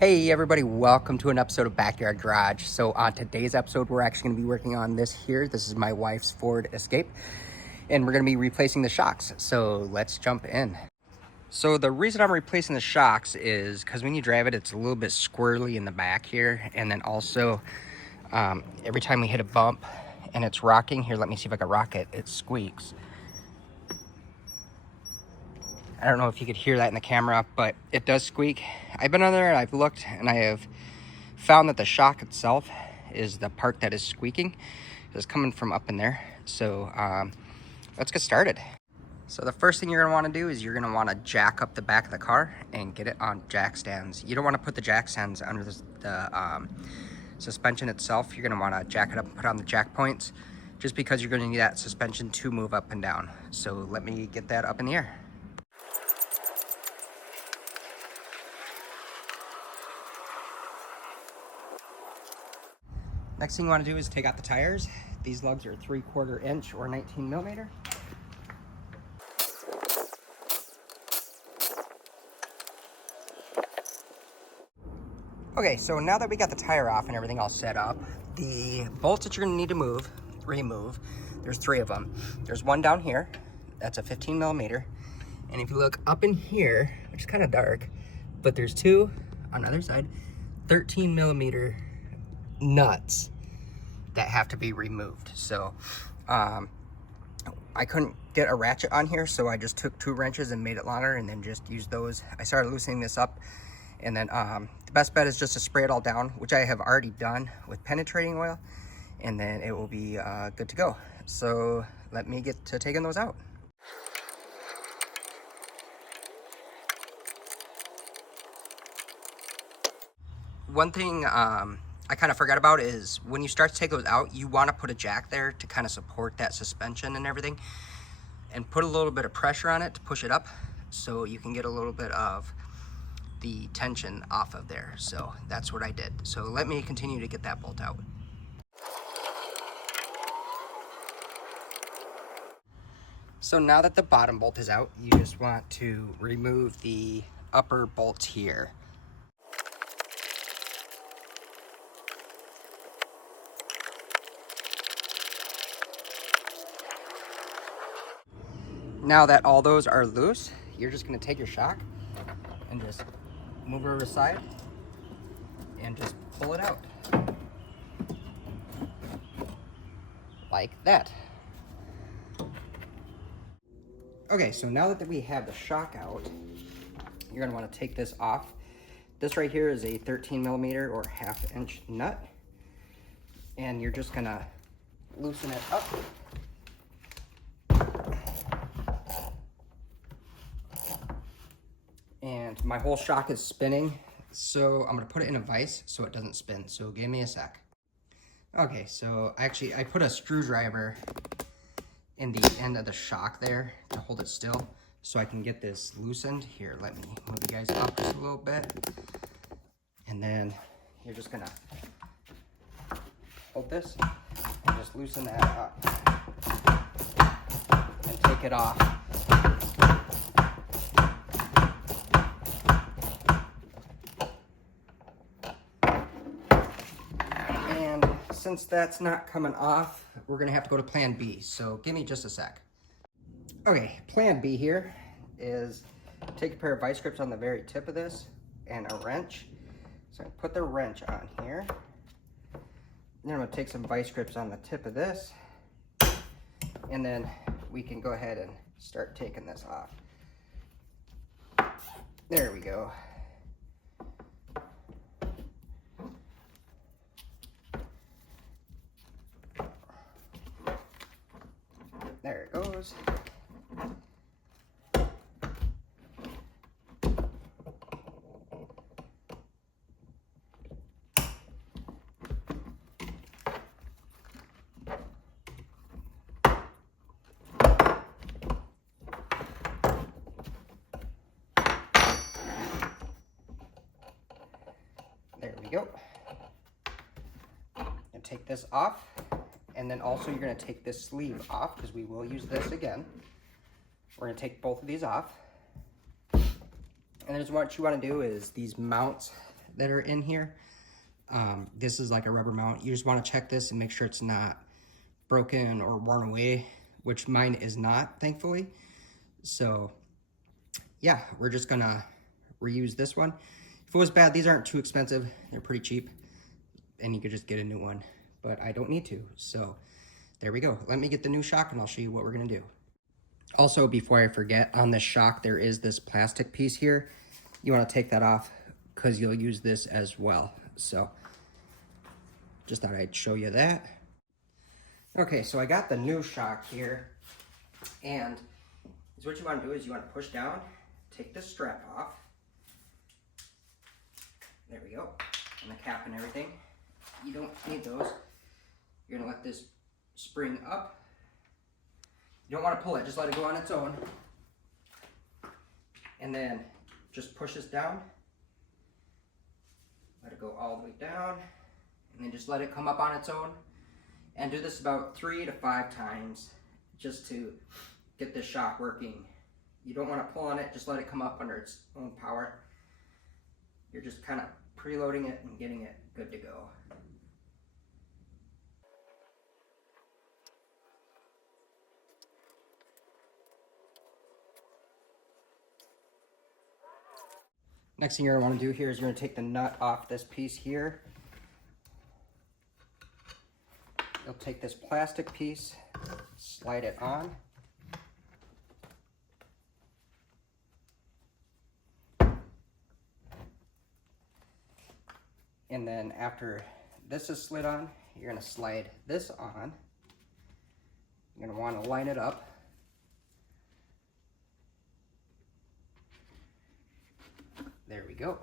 Hey everybody, welcome to an episode of Backyard Garage. So on today's episode, we're actually going to be working on this here. This is my wife's Ford Escape, and we're going to be replacing the shocks. So let's jump in. So the reason I'm replacing the shocks is because when you drive it, it's a little bit squirrely in the back here. And then also, every time we hit a bump and it's rocking, here, let me see if I can rock it, it squeaks. I don't know if you could hear that in the camera, but it does squeak. I've been on there and I've looked and I have found that the shock itself is the part that is squeaking. It's coming from up in there. So let's get started. So the first thing you're gonna wanna do is you're gonna wanna jack up the back of the car and get it on jack stands. You don't wanna put the jack stands under the suspension itself. You're gonna wanna jack it up and put on the jack points just because you're gonna need that suspension to move up and down. So let me get that up in the air. Next thing you want to do is take out the tires. These lugs are 3/4 inch or 19 millimeter. Okay, so now that we got the tire off and everything all set up, the bolts that you're going to need to remove, there's 3 of them. There's one down here, that's a 15 millimeter. And if you look up in here, which is kind of dark, but there's 2 on the other side, 13 millimeter nuts that have to be removed. So I couldn't get a ratchet on here, so I just took 2 wrenches and made it longer and then just used those. I started loosening this up, and then the best bet is just to spray it all down, which I have already done with penetrating oil, and then it will be good to go. So let me get to taking those out. One thing I kind of forgot about is when you start to take those out, you want to put a jack there to kind of support that suspension and everything, and put a little bit of pressure on it to push it up so you can get a little bit of the tension off of there. So that's what I did. So let me continue to get that bolt out. So now that the bottom bolt is out, you just want to remove the upper bolts here. Now that all those are loose, you're just gonna take your shock and just move it over the side and just pull it out. Like that. Okay, so now that we have the shock out, you're gonna wanna take this off. This right here is a 13 millimeter or 1/2 inch nut. And you're just gonna loosen it up. And my whole shock is spinning, so I'm gonna put it in a vise so it doesn't spin. So give me a sec. Okay, so actually I put a screwdriver in the end of the shock there to hold it still so I can get this loosened. Here, let me move you guys up just a little bit. And then you're just gonna hold this and just loosen that up and take it off. Since that's not coming off, we're gonna have to go to plan B. So give me just a sec. Okay, plan B here is take a pair of vice grips on the very tip of this and a wrench. So I put the wrench on here. Then I'm gonna take some vice grips on the tip of this, and then we can go ahead and start taking this off. There we go. There it goes. There we go. And take this off. And then also you're gonna take this sleeve off because we will use this again. We're gonna take both of these off. And then what you wanna do is these mounts that are in here. This is like a rubber mount. You just want to check this and make sure it's not broken or worn away, which mine is not, thankfully. So yeah, we're just gonna reuse this one. If it was bad, these aren't too expensive. They're pretty cheap and you could just get a new one, but I don't need to. So there we go. Let me get the new shock and I'll show you what we're gonna do. Also, before I forget, on this shock, there is this plastic piece here. You wanna take that off because you'll use this as well. So just thought I'd show you that. Okay, so I got the new shock here, and what you want to do is you want to push down, take the strap off. There we go, and the cap and everything. You don't need those. You're gonna let this spring up. You don't want to pull it, just let it go on its own. And then just push this down. Let it go all the way down, and then just let it come up on its own. And do this about 3 to 5 times just to get this shock working. You don't want to pull on it, just let it come up under its own power. You're just kind of preloading it and getting it good to go. Next thing you're going to want to do here is you're going to take the nut off this piece here. You'll take this plastic piece, slide it on. And then after this is slid on, you're going to slide this on. You're going to want to line it up. There we go.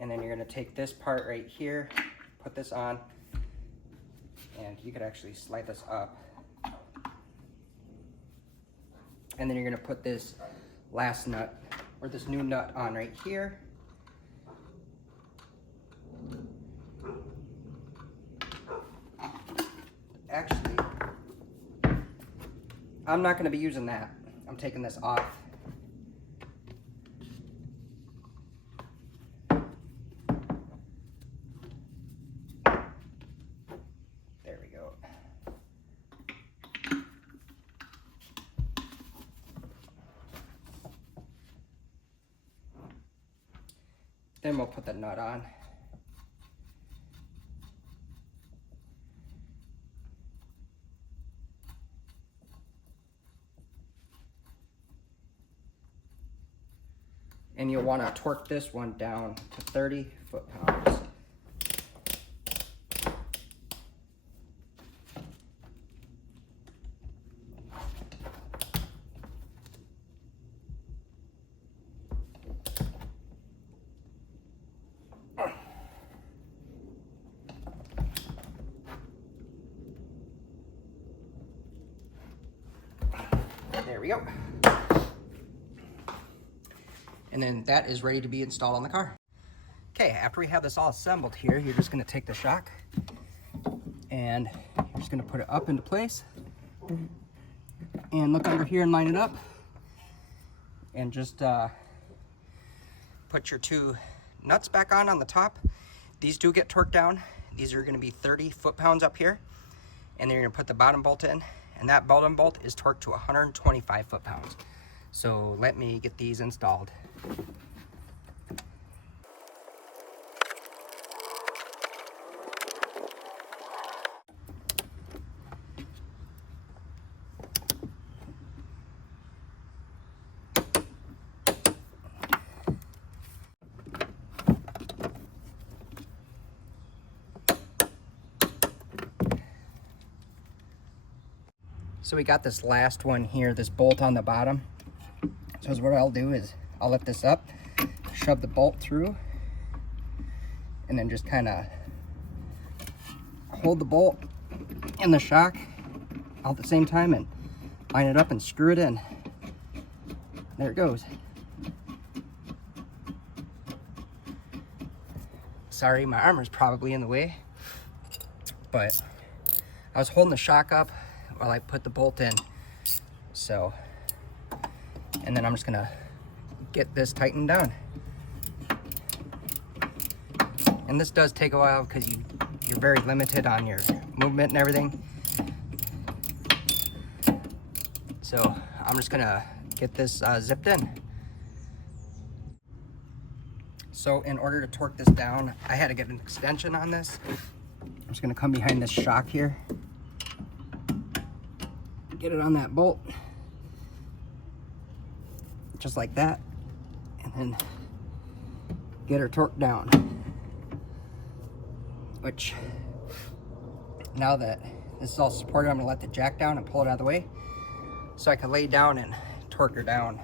And then you're going to take this part right here, put this on, and you could actually slide this up. And then you're going to put this last nut, or this new nut, on right here. Actually, I'm not going to be using that. I'm taking this off. Then we'll put the nut on. And you'll want to torque this one down to 30 foot-pounds. There we go. And then that is ready to be installed on the car. Okay, after we have this all assembled here, you're just gonna take the shock and you're just gonna put it up into place and look under here and line it up. And just put your 2 nuts back on the top. These do get torqued down. These are gonna be 30 foot-pounds up here. And then you're gonna put the bottom bolt in. And that bottom bolt is torqued to 125 foot-pounds. So let me get these installed. So we got this last one here, this bolt on the bottom. So what I'll do is I'll lift this up, shove the bolt through, and then just kind of hold the bolt and the shock all at the same time and line it up and screw it in. There it goes. Sorry, my armor's probably in the way, but I was holding the shock up while I put the bolt in. So And then I'm just gonna get this tightened down. And this does take a while because you're very limited on your movement and everything. So I'm just gonna get this zipped in. So in order to torque this down, I had to get an extension on this. I'm just gonna come behind this shock here, get it on that bolt, just like that, and then get her torqued down. Which, now that this is all supported, I'm gonna let the jack down and pull it out of the way so I can lay down and torque her down.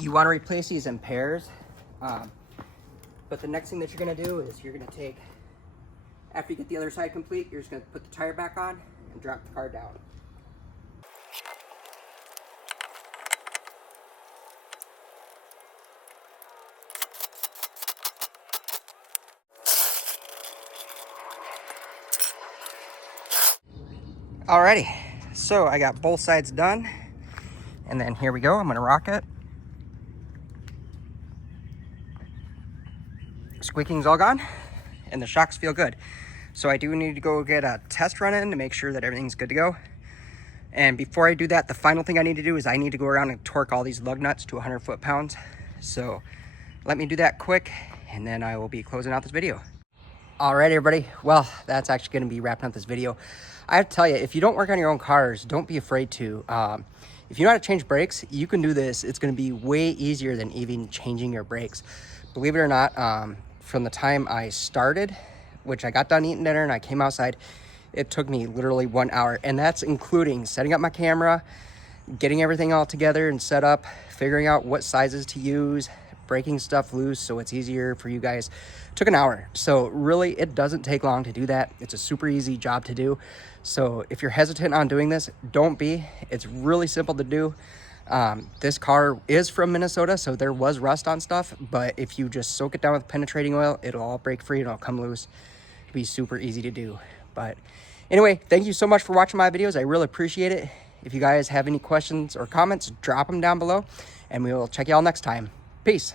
You want to replace these in pairs, but the next thing that you're going to do is you're going to take, after you get the other side complete, you're just going to put the tire back on and drop the car down. Alrighty, so I got both sides done, and then here we go. I'm going to rock it. Squeaking's all gone and the shocks feel good. So I do need to go get a test run in to make sure that everything's good to go. And before I do that, the final thing I need to do is I need to go around and torque all these lug nuts to 100 foot-pounds. So let me do that quick and then I will be closing out this video. All right, everybody. Well, that's actually going to be wrapping up this video. I have to tell you, if you don't work on your own cars, don't be afraid to. If you know how to change brakes, you can do this. It's going to be way easier than even changing your brakes. Believe it or not, from the time I started, which I got done eating dinner and I came outside, it took me literally 1 hour. And that's including setting up my camera, getting everything all together and set up, figuring out what sizes to use, breaking stuff loose so it's easier for you guys. It took an hour. So really, it doesn't take long to do that. It's a super easy job to do. So if you're hesitant on doing this, don't be. It's really simple to do. This car is from Minnesota, so there was rust on stuff, but if you just soak it down with penetrating oil, it'll all break free and it'll come loose. It'll be super easy to do. But anyway, thank you so much for watching my videos. I really appreciate it. If you guys have any questions or comments, drop them down below and we will check you all next time. Peace.